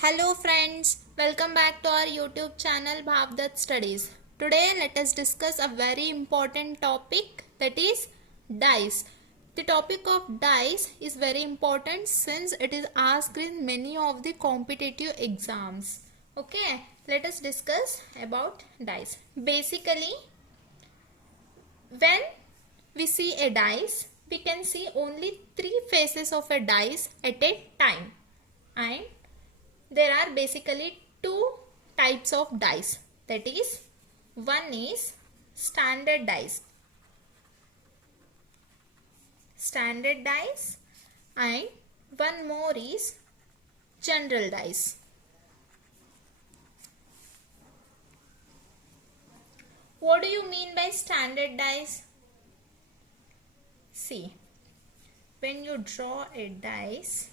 Hello friends, welcome back to our YouTube channel Bhavdat Studies. Today let us discuss a very important topic, that is dice. The topic of dice is very important since it is asked in many of the competitive exams. Okay, let us discuss about dice. Basically, when we see a dice, we can see only three faces of a dice at a time, and there are basically two types of dice, that is, one is standard dice and one more is general dice. What do you mean by standard dice? See, when you draw a dice,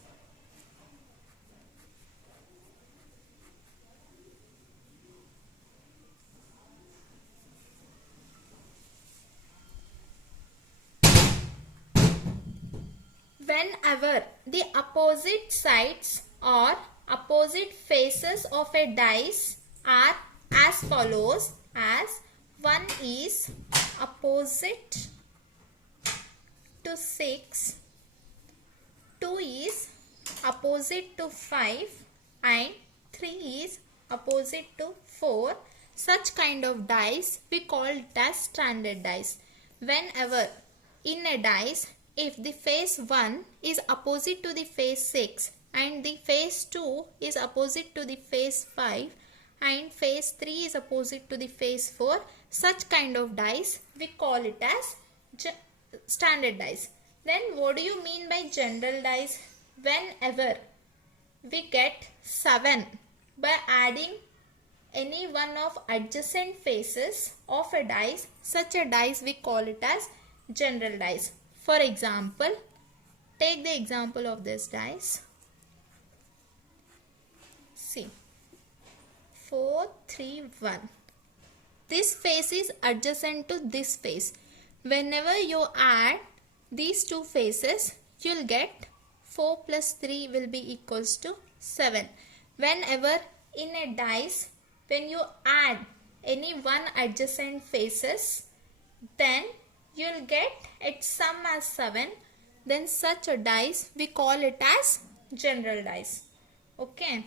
whenever the opposite sides or opposite faces of a dice are as follows, as 1 is opposite to 6, 2 is opposite to 5 and 3 is opposite to 4, such kind of dice we call it as standard dice. Whenever in a dice, if the face 1 is opposite to the face 6 and the face 2 is opposite to the face 5 and face 3 is opposite to the face 4, such kind of dice we call it as standard dice. Then what do you mean by general dice? Whenever we get 7 by adding any one of adjacent faces of a dice, such a dice we call it as general dice. For example, take the example of this dice. See, 4, 3, 1. This face is adjacent to this face. Whenever you add these two faces, you will get 4 plus 3 will be equals to 7. Whenever in a dice, when you add any one adjacent faces, then you will get its sum as 7. Then such a dice we call it as general dice. Okay.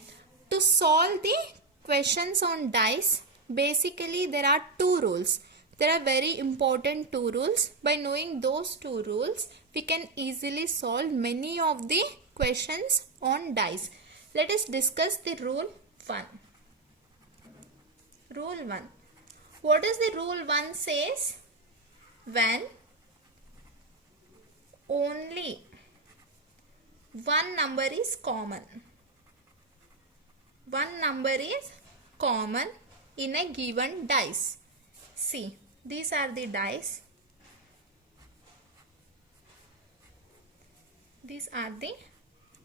To solve the questions on dice, basically there are two rules. There are very important two rules. By knowing those two rules, we can easily solve many of the questions on dice. Let us discuss the rule 1. Rule 1. What does the rule 1 says? When only one number is common. One number is common in a given dice. See, these are the dice. These are the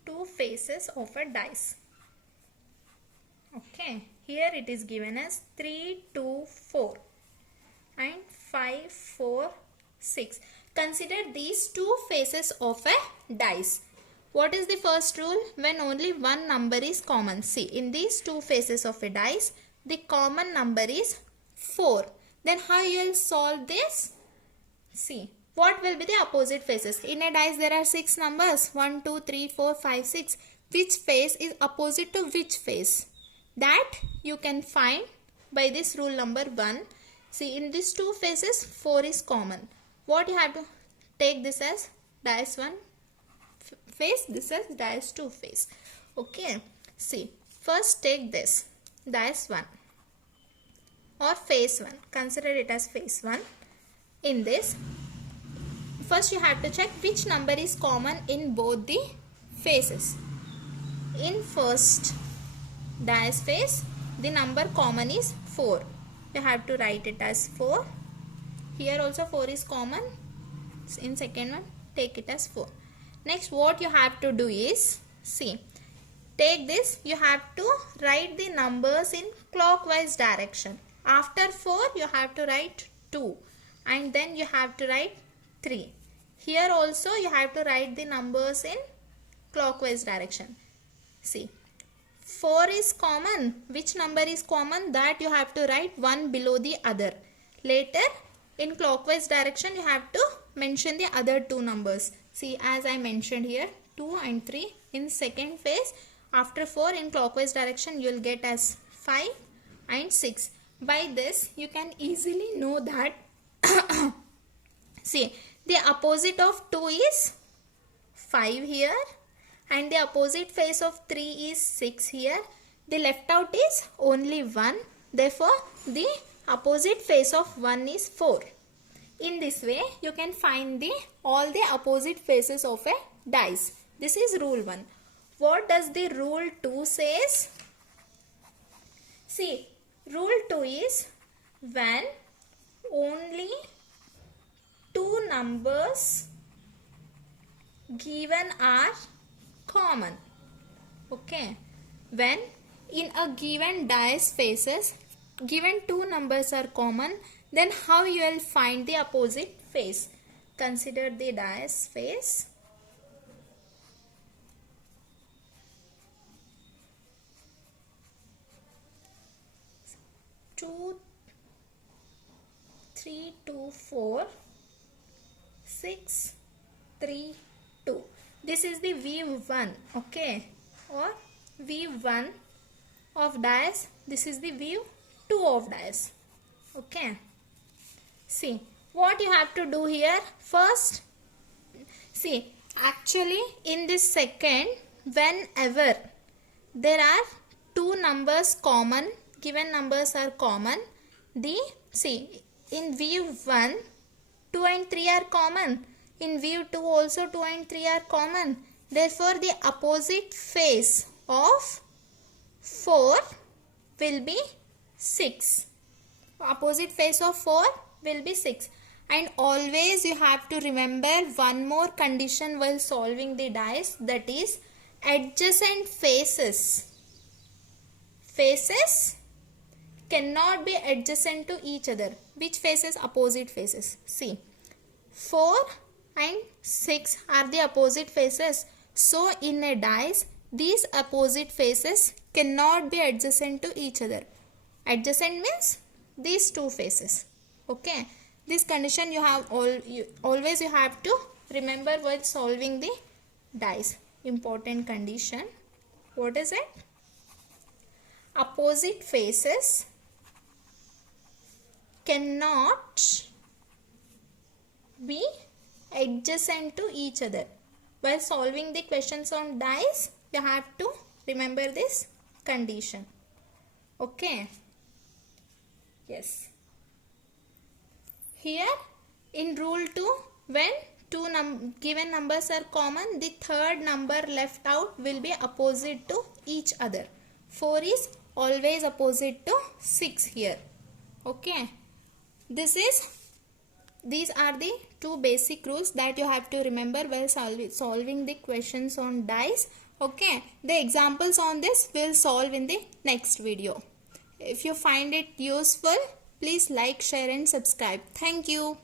two faces of a dice. Okay, here it is given as 3, 2, 4 and 5, 4, 6. Consider these two faces of a dice. What is the first rule? When only one number is common. See, in these two faces of a dice, the common number is 4. Then how you will solve this? See, what will be the opposite faces? In a dice there are 6 numbers. 1, 2, 3, 4, 5, 6. Which face is opposite to which face? That you can find by this rule number 1. See, in these two faces, 4 is common. What you have to take this as dice 1 face, this as dice 2 face. Okay. See, first take this dice 1 or face 1. Consider it as face 1. In this, first you have to check which number is common in both the faces. In first dice face, the number common is 4. You have to write it as 4. Here also 4 is common. In second one, take it as 4. Next, what you have to do is, see, take this, you have to write the numbers in clockwise direction. After 4, you have to write 2 and then you have to write 3. Here also you have to write the numbers in clockwise direction. See, 4 is common. Which number is common? That you have to write one below the other. Later, in clockwise direction, you have to mention the other two numbers. See, as I mentioned here, 2 and 3 in second phase. After 4 in clockwise direction, you will get as 5 and 6. By this, you can easily know that see, the opposite of 2 is 5 here and the opposite face of 3 is 6 here. The left out is only 1. Therefore, the opposite face of 1 is 4. In this way, you can find all the opposite faces of a dice. This is rule 1. What does the rule 2 says? See, rule 2 is when only two numbers given are common. Okay. When in a given dice faces, given two numbers are common, then how you will find the opposite face? Consider the dice face. Two, 3, 2, 4, 6, 3, 2. This is the V1, okay, or V1 of dice. This is the V2 of dice, okay. See, what you have to do here first. See, actually in this second, whenever there are two numbers common, given numbers are common, see, in V1, 2 and 3 are common. In V2 also 2 and 3 are common. Therefore, the opposite face of 4 will be 6. Opposite face of 4 will be 6. And always you have to remember one more condition while solving the dice, that is adjacent faces. Faces cannot be adjacent to each other. Which faces? Opposite faces. See, 4 and 6 are the opposite faces. So in a dice, these opposite faces cannot be adjacent to each other. Adjacent means these two faces. Okay. This condition you have always you have to remember while solving the dice. Important condition. What is it? Opposite faces cannot be adjacent to each other. While solving the questions on dice, you have to remember this condition. Okay. Yes. Here in rule 2, when two given numbers are common, the third number left out will be opposite to each other. 4 is always opposite to 6 here. Okay. These are the two basic rules that you have to remember while solving the questions on dice. Okay. The examples on this we'll solve in the next video. If you find it useful, please like, share and subscribe. Thank you.